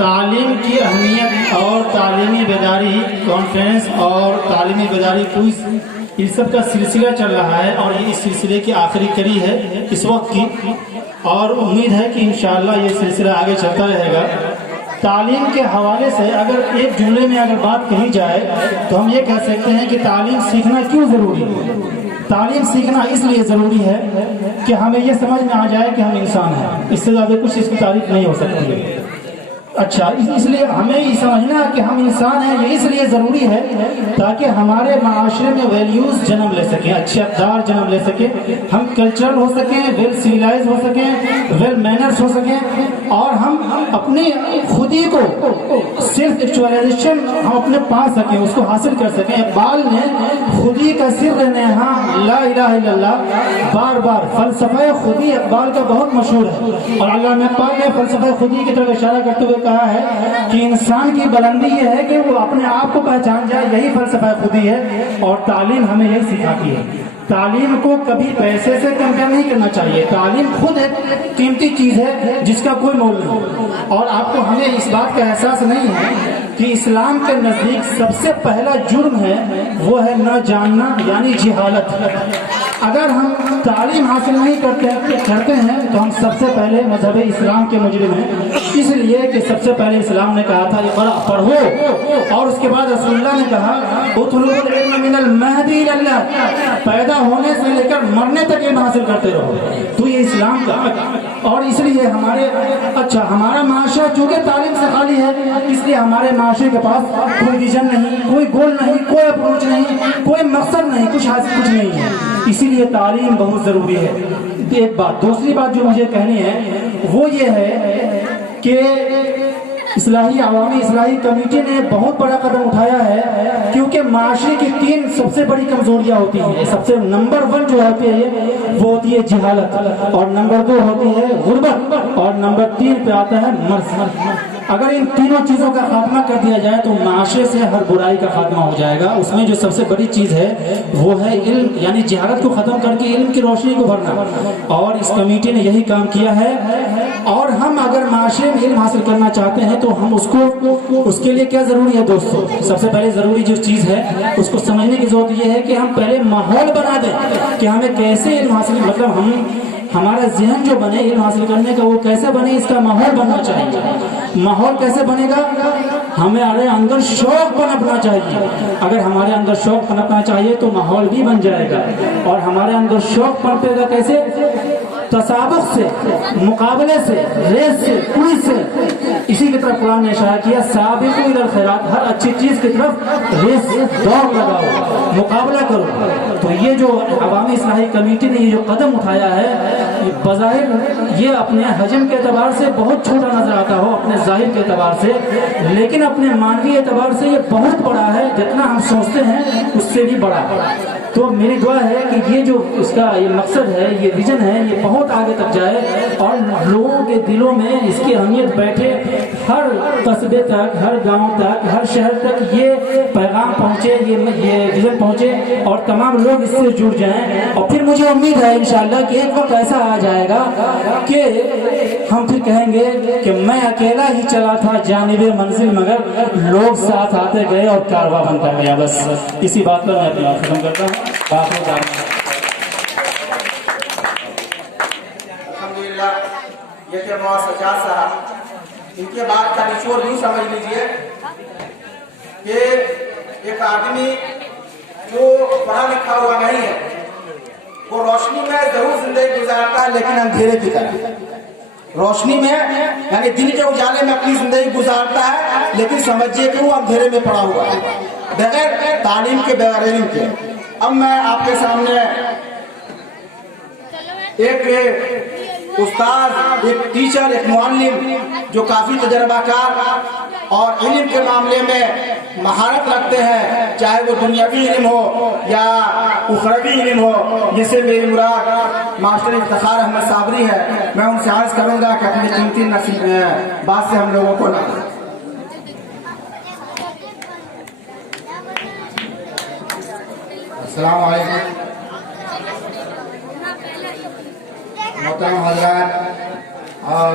تعلیم کی اہمیت اور تعلیمی بیداری کانفرنس اور تعلیمی بیداری کوئز ان سب کا سلسلہ چل رہا ہے اور یہ اس سلسلے کی آخری کڑی ہے اس وقت کی، اور امید ہے کہ انشاءاللہ یہ سلسلہ آگے چلتا رہے گا۔ تعلیم کے حوالے سے اگر ایک جملے میں اگر بات کہی جائے تو ہم یہ کہہ سکتے ہیں کہ تعلیم سیکھنا کیوں ضروری ہے؟ تعلیم سیکھنا اس لیے ضروری ہے کہ ہمیں یہ سمجھ میں آ جائے کہ ہم انسان ہیں، اس سے زیادہ کچھ اس کی تعریف نہیں ہو سکتی ہے۔ اچھا، اس لیے ہمیں یہ سمجھنا کہ ہم انسان ہیں یہ اس لیے ضروری ہے تاکہ ہمارے معاشرے میں ویلیوز جنم لے سکیں، اچھے اقدار جنم لے سکیں، ہم کلچرل ہو سکیں، ویل سیویلائز ہو سکیں، ویل مینرز ہو سکیں، اور ہم اپنی خودی کو سیلف ایکچوائلائزیشن ہم اپنے پا سکیں، اس کو حاصل کر سکیں۔ اقبال نے خودی کا سر نہاں لا الہ الا اللہ بار بار، فلسفہ خودی اقبال کا بہت مشہور ہے، اور علامہ اقبال نے فلسفہ خودی کی طرف اشارہ کرتے ہوئے کہا ہے کہ انسان کی بلندی یہ ہے کہ وہ اپنے آپ کو پہچان جائے، یہی فلسفہ خودی ہے، اور تعلیم ہمیں یہی سکھاتی ہے۔ تعلیم کو کبھی پیسے سے کمپیئر نہیں کرنا چاہیے، تعلیم خود ایک قیمتی چیز ہے جس کا کوئی مول نہیں، اور آپ کو ہمیں اس بات کا احساس نہیں ہے کہ اسلام کے نزدیک سب سے پہلا جرم ہے وہ ہے نہ جاننا، یعنی جہالت۔ اگر ہم تعلیم حاصل نہیں کرتے ہیں تو ہم سب سے پہلے مذہب اسلام کے مجرم ہیں، اس لیے کہ سب سے پہلے اسلام نے کہا تھا اقرأ، پڑھو، اور اس کے بعد رسول اللہ نے کہا اطلبوا العلم من المہد الی اللحد، پیدا ہونے سے لے کر مرنے تک علم حاصل کرتے رہو، تو یہ اسلام کا۔ اور اس لیے ہمارا معاشرہ چونکہ تعلیم سے خالی ہے، اس لیے ہمارے معاشرے کے پاس کوئی ویژن نہیں، کوئی گول نہیں، کوئی اپروچ نہیں، کوئی مقصد نہیں، کچھ نہیں ہے، اسی لیے تعلیم بہت ضروری ہے۔ ایک بات، دوسری بات جو مجھے کہنی ہے وہ یہ ہے کہ عوامی اصلاحی کمیٹی نے بہت بڑا قدم اٹھایا ہے، کیونکہ معاشرے کی 3 سب سے بڑی کمزوریاں ہوتی ہیں۔ سب سے نمبر 1 جو ہوتی ہے وہ ہوتی ہے جہالت، اور نمبر 2 ہوتی ہے غربت، اور نمبر 3 پہ آتا ہے مرض۔ اگر ان تینوں چیزوں کا خاتمہ کر دیا جائے تو معاشرے سے ہر برائی کا خاتمہ ہو جائے گا۔ اس میں جو سب سے بڑی چیز ہے وہ ہے علم، یعنی جہالت کو ختم کر کے علم کی روشنی کو بھرنا، اور اس کمیٹی نے یہی کام کیا ہے۔ اور ہم اگر معاشرے میں علم حاصل کرنا چاہتے ہیں تو ہم اس کے لیے کیا ضروری ہے دوستو؟ سب سے پہلے ضروری جو چیز ہے اس کو سمجھنے کی ضرورت یہ ہے کہ ہم پہلے ماحول بنا دیں کہ ہمیں کیسے علم حاصل، مطلب ہمارا ذہن جو بنے علم حاصل کرنے کا وہ کیسے بنے، اس کا ماحول بننا چاہیے۔ ماحول کیسے بنے گا؟ ہمارے اندر شوق پنپنا چاہیے۔ اگر ہمارے اندر شوق پنپنا چاہیے تو ماحول بھی بن جائے گا، اور ہمارے اندر شوق پنپے گا کیسے؟ تسابق سے، مقابلے سے، ریس سے، کوئز سے۔ اسی کی طرف قرآن نے اشارہ کیا سابقوا الی الخیرات، ہر اچھی چیز کی طرف ریس، دوڑ لگاؤ، مقابلہ کرو۔ تو یہ جو عوامی اصلاحی کمیٹی نے یہ جو قدم اٹھایا ہے، بظاہر یہ اپنے حجم کے اعتبار سے بہت چھوٹا نظر آتا ہو، اپنے ظاہر کے اعتبار سے، لیکن اپنے مانوی اعتبار سے یہ بہت بڑا ہے، جتنا ہم سوچتے ہیں اس سے بھی بڑا ہے۔ تو میری دعا ہے کہ یہ جو اس کا یہ مقصد ہے، یہ ویژن ہے، یہ بہت آگے تک جائے، اور لوگوں کے دلوں میں اس کی اہمیت بیٹھے، ہر قصبے تک، ہر گاؤں تک، ہر شہر تک یہ پیغام پہنچے، یہ ویژن پہنچے، اور تمام لوگ اس سے جڑ جائیں۔ اور پھر مجھے امید ہے انشاءاللہ کہ ایک وقت ایسا آ جائے گا کہ ہم پھر کہیں گے کہ میں اکیلا ہی چلا تھا جانب منزل، مگر لوگ ساتھ آتے گئے اور کارواں بنتا گیا۔ بس اسی بات پر میں اپنی بات ختم کرتا ہوں۔ الحمدللہ، یہ کہ سجاد صاحب، ان کے بعد کا نچوڑ یوں سمجھ لیجئے کہ ایک آدمی جو پڑھا لکھا ہوا نہیں ہے وہ روشنی میں ضرور زندگی گزارتا ہے، لیکن اندھیرے کی طرح۔ روشنی میں یعنی دن کے اجالے میں اپنی زندگی گزارتا ہے، لیکن سمجھیے کہ وہ اندھیرے میں پڑا ہوا ہے، بغیر تعلیم کے، بغیر علم کے۔ اب میں آپ کے سامنے ایک استاد، ایک ٹیچر، ایک معلم جو کافی تجربہ کار اور علم کے معاملے میں مہارت رکھتے ہیں، چاہے وہ دنیاوی علم ہو یا اخروی علم ہو، جس سے میری مراد ماسٹر افتخار احمد صابری ہے، میں ان سے عرض کروں گا کہ اپنی قیمتی بات سے ہم لوگوں کو نہ۔ السلام علیکم محترم حضرات اور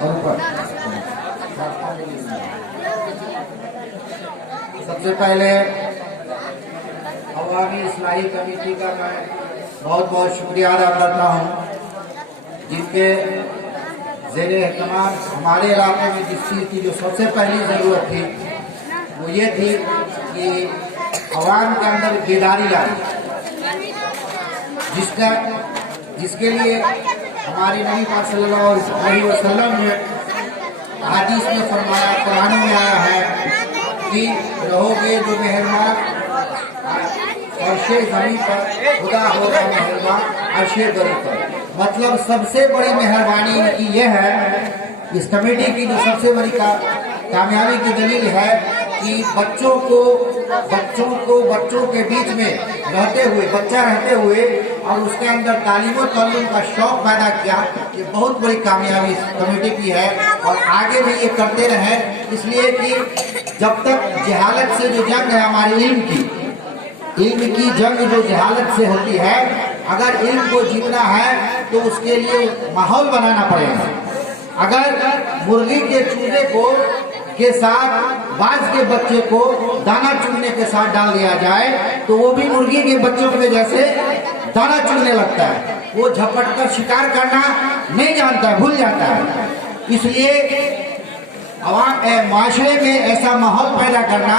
اوپر सबसे पहले अवामी इस्लाही कमेटी का मैं बहुत बहुत शुक्रिया अदा करता हूँ, जिनके ज़ेरे एहतमाम हमारे इलाके में जिस चीज़ की जो सबसे पहली ज़रूरत थी वो ये थी कि अवाम के अंदर बेदारी लाई, जिसके लिए हमारे नबी पाक सल्लल्लाहु अलैहि वसल्लम ने हदीस में फरमाया, कुरान में आया है कि रहोगे जो मेहरबान अर्शे ज़मीन पर, खुदा होगा मेहरबान अर्शे ज़मीन पर। मतलब सबसे बड़ी मेहरबानी इनकी ये है, इस कमेटी की जो सबसे बड़ी कामयाबी की दलील है कि बच्चों के बीच में बच्चा रहते हुए और उसके अंदर तालीम और ताल्लुम का शौक पैदा किया। ये बहुत बड़ी कामयाबी इस कमेटी की है और आगे भी ये करते रहे, इसलिए कि जब तक जहालत से जो जंग है हमारे इल्म की जंग जो जहालत से होती है, अगर इल्म को जीतना है तो उसके लिए माहौल बनाना पड़ेगा। अगर मुर्गी के चूजे के साथ बाज के बच्चे को दाना चुनने के साथ डाल दिया जाए तो वो भी मुर्गी के बच्चों के जैसे दाना चुनने लगता है, वो झपट कर शिकार करना नहीं जानता है, भूल जाता है। इसलिए माशरे में ऐसा माहौल पैदा करना,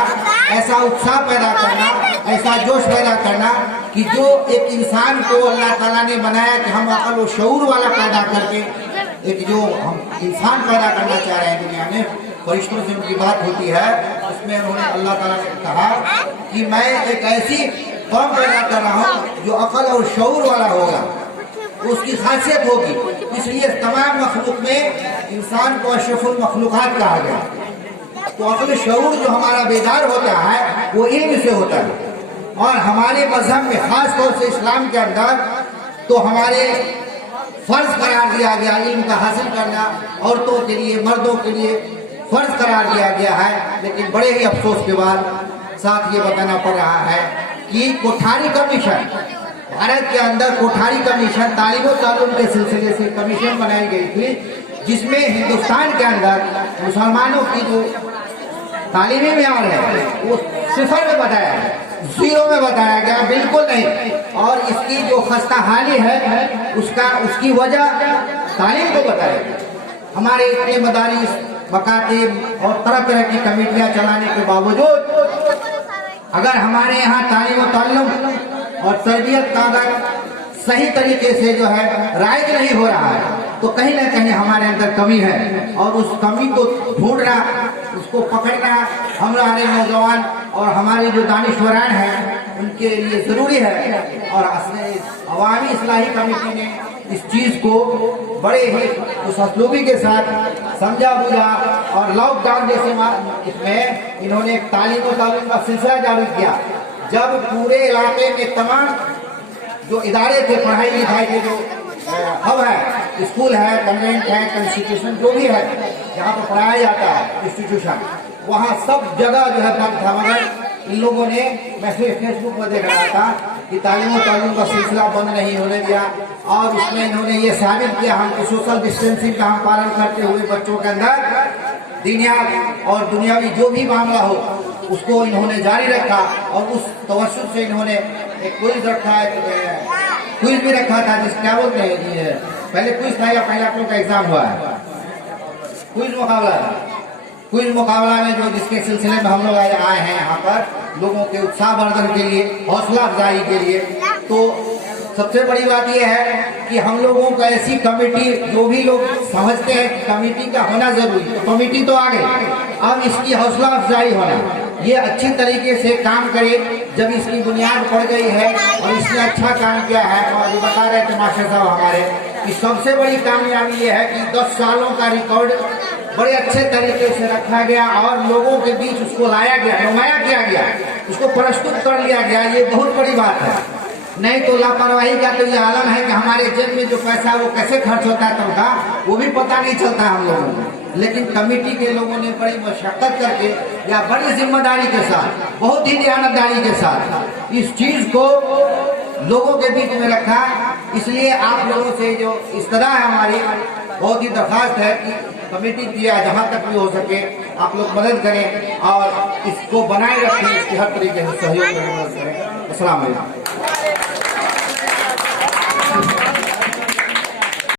ऐसा उत्साह पैदा करना, ऐसा जोश पैदा करना कि जो एक इंसान को अल्लाह ताला ने बनाया कि हम अकल व शऊर वाला पैदा करके एक जो हम इंसान पैदा करना चाह रहे हैं दुनिया में, फरिश्तों से उनकी बात होती है, उसमें उन्होंने अल्लाह ताला ने कहा कि मैं एक ऐसी कौम पैदा कर रहा हूँ जो अकल और शऊर वाला होगा, उसकी खासियत होगी। इसलिए तमाम मखलूक में इंसान को अशरफुल मखलूकात कहा गया। तो अकल शऊर जो हमारा बेदार होता है वो इल्म से होता है, और हमारे मजहब में खास तौर से इस्लाम के अंदर तो हमारे फर्ज करार दिया गया इल्म का हासिल करना, औरतों के लिए मर्दों के लिए फर्ज करार दिया गया है। लेकिन बड़े ही अफसोस के बाद साथ ये बताना पड़ रहा है कि कोठारी कमीशन, भारत के अंदर कोठारी कमीशन तालीम और ताल्लुम के सिलसिले से कमीशन बनाई गई थी, जिसमें हिंदुस्तान के अंदर मुसलमानों की जो तालीमी मेयार है वो सिफर में बताया है, जीरो में बताया गया, बिल्कुल नहीं। और इसकी जो खस्ता हाली है उसकी वजह तालीम को बताया गया। हमारे इतने मदारिस, मकातिब और तरह तरह की कमेटियां चलाने के बावजूद अगर हमारे यहाँ तालीम और ताल्लुम और तरबियत का अगर सही तरीके से जो है राइज नहीं हो रहा है तो कहीं ना कहीं हमारे अंदर कमी है, और उस कमी को ढूंढना, उसको पकड़ना हमारे नौजवान और हमारी जो दानिश्वरान हैं उनके लिए जरूरी है। और अवामी इस्लाही कमेटी ने इस चीज को बड़े ही उस असलूबी के साथ समझा बुझा, और लॉकडाउन जैसे इसमें इन्होंने एक तालीम और तालीम का सिलसिला जारी किया। जब पूरे इलाके में तमाम जो इदारे थे पढ़ाई लिखाई के, जो हब है, स्कूल है, कन्वेंट है, इंस्टीट्यूशन जो भी है जहाँ पर पढ़ाया जाता है इंस्टीट्यूशन, वहाँ सब जगह जो है बंद था। मगर इन लोगों ने, मैं फेसबुक में देख रहा था कि तालीम और ताल्लुम का सिलसिला बंद नहीं होने दिया, और उसमें इन्होंने ये साबित किया हम सोशल डिस्टेंसिंग का हम पालन करते हुए बच्चों के अंदर दीनियात और दुनियावी जो भी मामला हो उसको इन्होंने जारी रखा। और उस तवज्जुह से इन्होंने एक क्विज रखा है, क्विज भी रखा था, जिस क्या बोलते हैं ये पहले क्विज था या पहले आप लोग का एग्जाम हुआ है, क्विज मुकाबला था। क्विज मुकाबला में जो जिसके सिलसिले में हम लोग आए हैं यहाँ पर लोगों के उत्साहवर्धन के लिए, हौसला अफजाई के लिए, तो सबसे बड़ी बात यह है कि हम लोगों को ऐसी कमेटी, जो भी लोग समझते हैं कि कमेटी का होना जरूरी, तो कमेटी तो आ गई, अब इसकी हौसला अफजाई होना, ये अच्छी तरीके से काम करे। जब इसकी बुनियाद पड़ गई है और इसने अच्छा काम किया है, और ये बता रहे थे मास्टर साहब हमारे कि सबसे बड़ी कामयाबी ये है कि 10 सालों का रिकॉर्ड बड़े अच्छे तरीके से रखा गया और लोगों के बीच उसको लाया गया, नुमाया किया गया, उसको प्रस्तुत कर लिया गया। ये बहुत बड़ी बात है। नहीं तो लापरवाही का तो ये आलम है कि हमारे जेब में जो पैसा वो कैसे खर्च होता है तनख्वाह वो भी पता नहीं चलता हम लोगों को। लेकिन कमेटी के लोगों ने बड़ी मशक्कत करके या बड़ी जिम्मेदारी के साथ, बहुत ही ध्यानदारी के साथ इस चीज को लोगों के बीच में रखा। इसलिए आप लोगों से जो इस्तदा है हमारी, बहुत ही दरखास्त है कि कमेटी किया है, जहाँ तक भी हो सके आप लोग मदद करें और इसको बनाए रखें, इसकी हर तरीके से सहयोग करें, मदद करें। अस्सलाम वालेकुम।